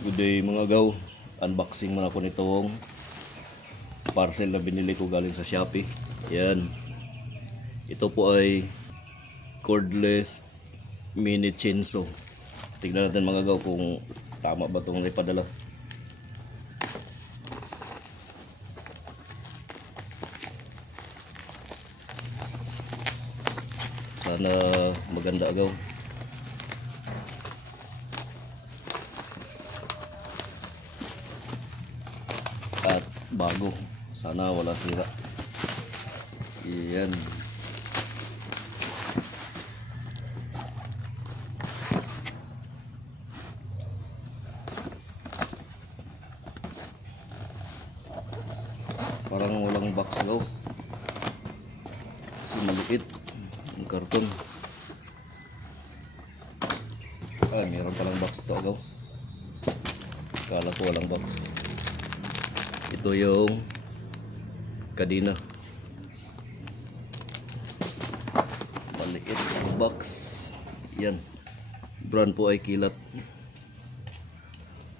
Good day mga gaw. Unboxing muna ako nitong parcel na binili ko galing sa Shopee. Yan. Ito po ay cordless mini chainsaw. Tignan natin mga gaw kung tama ba itong ipadala. Sana maganda agaw. At bago, sana wala sira. Yan. Parang walang box agaw kasi maliit yung karton. Meron palang box ito agaw. Kala ko walang box. Ito yung kadina. Maliit ang box. Yan. Brand po ay Kilat.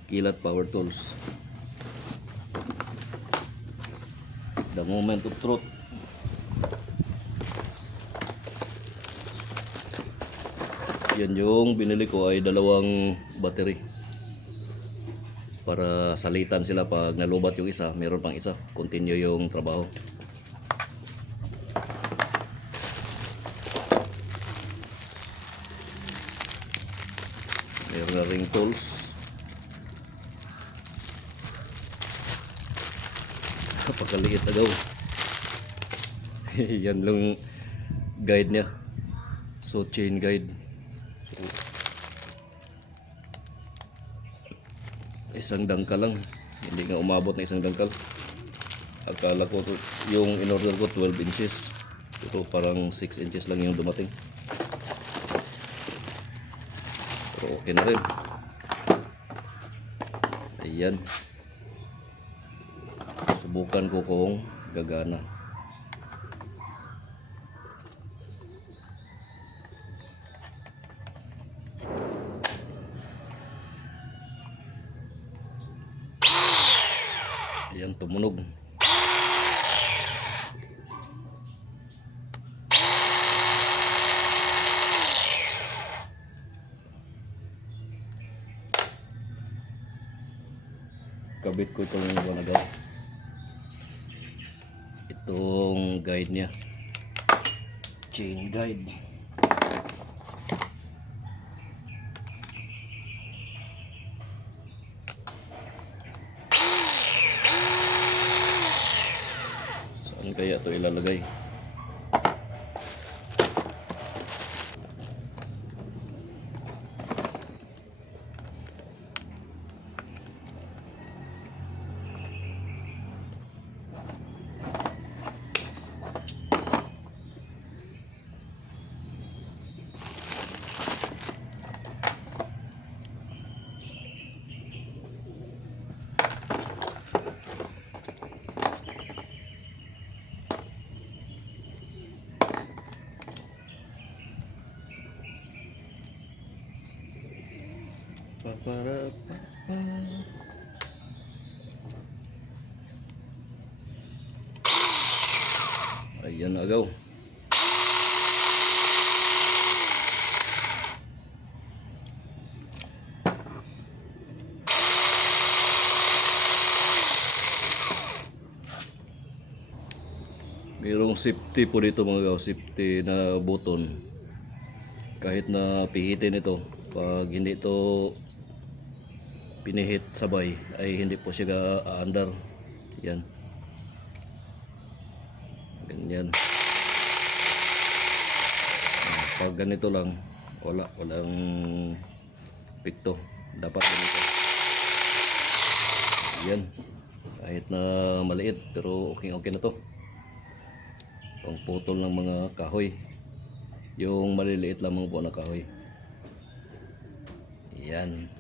Kilat Power Tools. The Moment of Truth. Yan yung binili ko ay dalawang battery. Para salitan sila pag nalubat yung isa, meron pang isa, continue yung trabaho. Meron na ring tools. Napakaliit na daw. Yan lang guide niya. So chain guide. So, isang dangkal lang, hindi nga umabot na isang dangkal. Akala ko to, yung in-order ko 12 inches, ito parang 6 inches lang yung dumating. Pero okay na rin. Ayan, subukan ko kung gagana. Ayan, tumunog. Kabit ko itong wanagaw. Itong guide niya, chain guide. Saan kaya ito ilalagay? Ayan agaw. Mayroong safety po dito mga gaw, safety na button. Kahit na pihitin ito, pag hindi ito pinihit sabay ay hindi po siya aandar. Yan. Ganyan. Pag ganito lang, walang pikto. Dapat ganito. Yan. Kahit na maliit pero okay na to. Pangputol ng mga kahoy. Yung maliliit lamang po na kahoy. Yan.